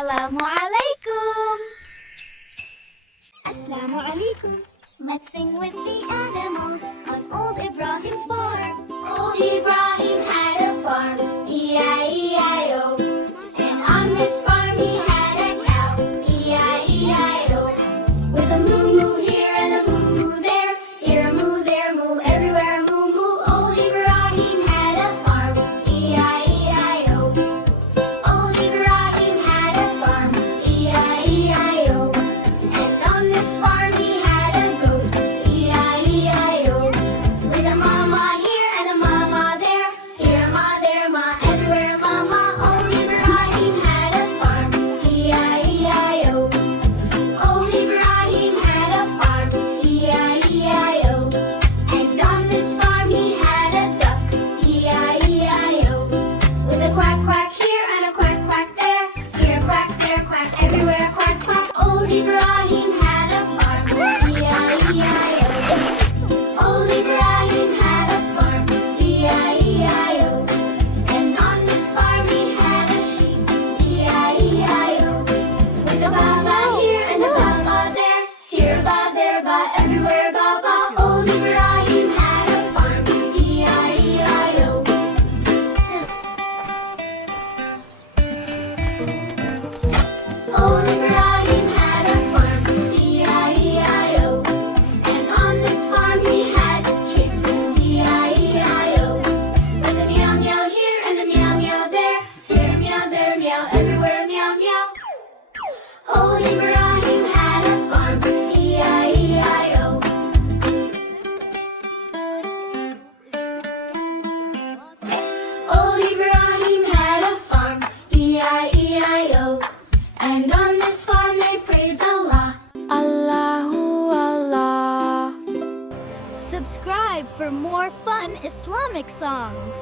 Assalamu alaikum. Assalamu alaikum. Let's sing with the animals on old Ibrahim's farm. Old Ibrahim had a farm, E-I-E-I-O. And on this farm he had a cow, E-I-E-I-O. With a moo-moo here and a moo-moo there, here a moo, there a moo, everywhere a moo-moo. Old Ibrahim had a farm, E-I-E-I-O. Old Ibrahim had a farm, E-I-E-I-O. And on this farm he had a goat, E-I-E-I-O. With a maa-maa here and a maa-maa there, here a maa, there a maa, everywhere a maa-maa. Old Ibrahim had a farm, E-I-E-I-O. Old Ibrahim had a farm, E-I-E-I-O. And on this farm he had a duck, E-I-E-I-O. With a quack-quack here and a quack-quack there, here a quack, there a quack, everywhere a quack-quack. Old Ibrahim had a farm, E-I-E-I-O. Old Ibrahim had a farm, E-I-E-I-O. And on this farm he had a sheep, E-I-E-I-O. With a baba here and a baba there, here a ba, there a ba, everywhere a baba. Old Ibrahim had a farm, E-I-E-I-O. Old Ibrahim had a farm, E-I-E-I-O. And on this farm he had kittens, E-I-E-I-O. With a meow meow here and a meow meow there, here a meow, there a meow, everywhere a meow meow. Old Ibrahim had a farm, E-I-E-I-O. Old Ibrahim had a farm, E-I-E-I-O. And on this farm they praised Allah. Allahu Allah. Subscribe for more fun Islamic songs.